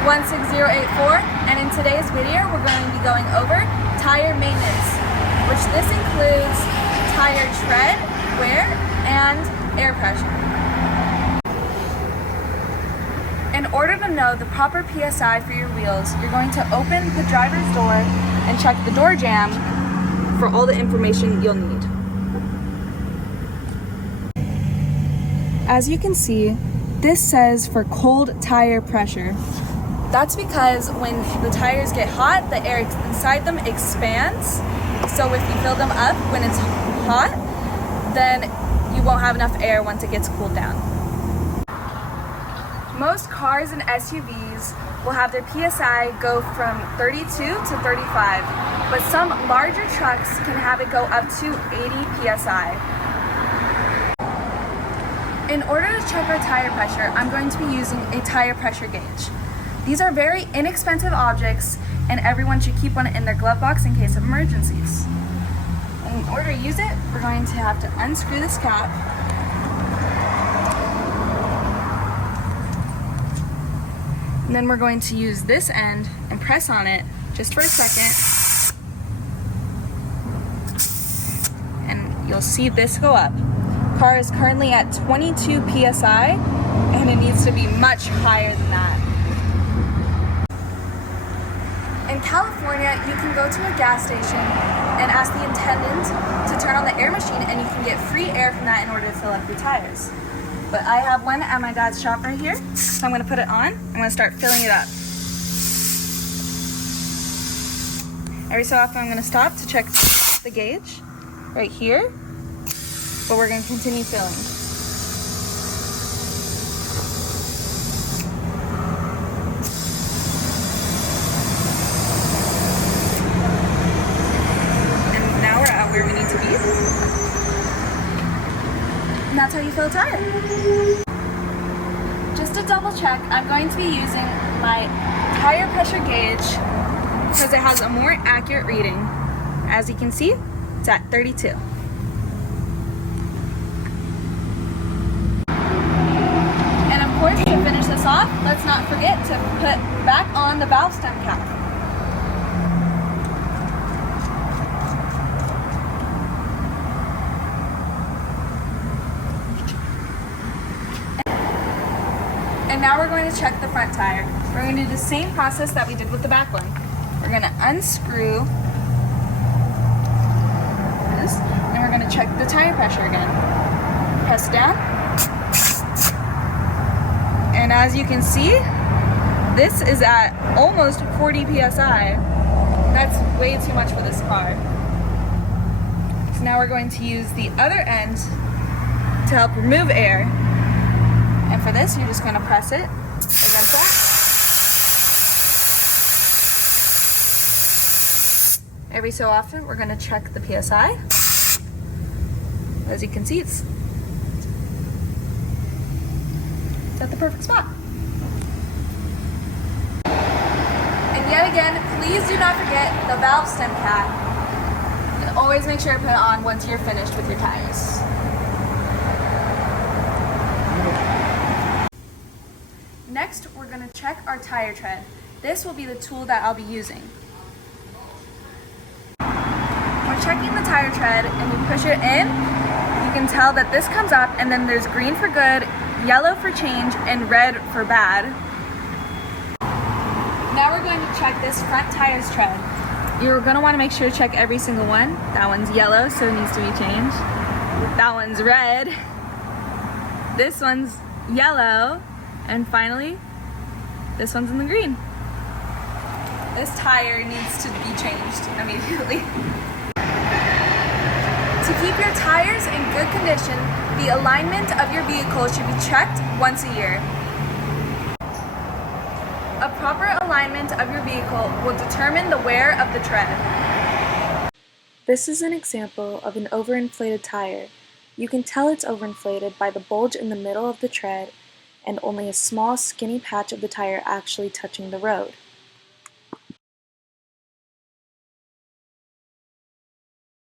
16084, and in today's video we're going to be going over tire maintenance, which this includes tire tread, wear, and air pressure. In order to know the proper PSI for your wheels, you're going to open the driver's door and check the door jamb for all the information you'll need. As you can see, this says for cold tire pressure. That's because when the tires get hot, the air inside them expands. So if you fill them up when it's hot, then you won't have enough air once it gets cooled down. Most cars and SUVs will have their PSI go from 32 to 35, but some larger trucks can have it go up to 80 PSI. In order to check our tire pressure, I'm going to be using a tire pressure gauge. These are very inexpensive objects, and everyone should keep one in their glove box in case of emergencies. In order to use it, we're going to have to unscrew this cap. And then we're going to use this end and press on it just for a second. And you'll see this go up. Car is currently at 22 PSI, and it needs to be much higher than that. In California, you can go to a gas station and ask the attendant to turn on the air machine, and you can get free air from that in order to fill up your tires. But I have one at my dad's shop right here, so I'm going to put it on. I'm going to start filling it up. Every so often I'm going to stop to check the gauge right here, but we're going to continue filling. And now we're at where we need to be. And that's how you fill a tire. Just to double check, I'm going to be using my tire pressure gauge because it has a more accurate reading. As you can see, it's at 32. And of course, to finish this off, let's not forget to put back on the valve stem cap. And now we're going to check the front tire. We're going to do the same process that we did with the back one. We're going to unscrew this, and we're going to check the tire pressure again. Press down. And as you can see, this is at almost 40 PSI. That's way too much for this car. So now we're going to use the other end to help remove air. And for this, you're just going to press it against that. Every so often, we're going to check the PSI. As you can see, it's at the perfect spot. And yet again, please do not forget the valve stem cap. And always make sure to put it on once you're finished with your tires. Next, we're going to check our tire tread. This will be the tool that I'll be using. We're checking the tire tread, and we push it in. You can tell that this comes up, and then there's green for good, yellow for change, and red for bad. Now we're going to check this front tire's tread. You're going to want to make sure to check every single one. That one's yellow, so it needs to be changed. That one's red. This one's yellow. And finally, this one's in the green. This tire needs to be changed immediately. To keep your tires in good condition, the alignment of your vehicle should be checked once a year. A proper alignment of your vehicle will determine the wear of the tread. This is an example of an overinflated tire. You can tell it's overinflated by the bulge in the middle of the tread and only a small skinny patch of the tire actually touching the road.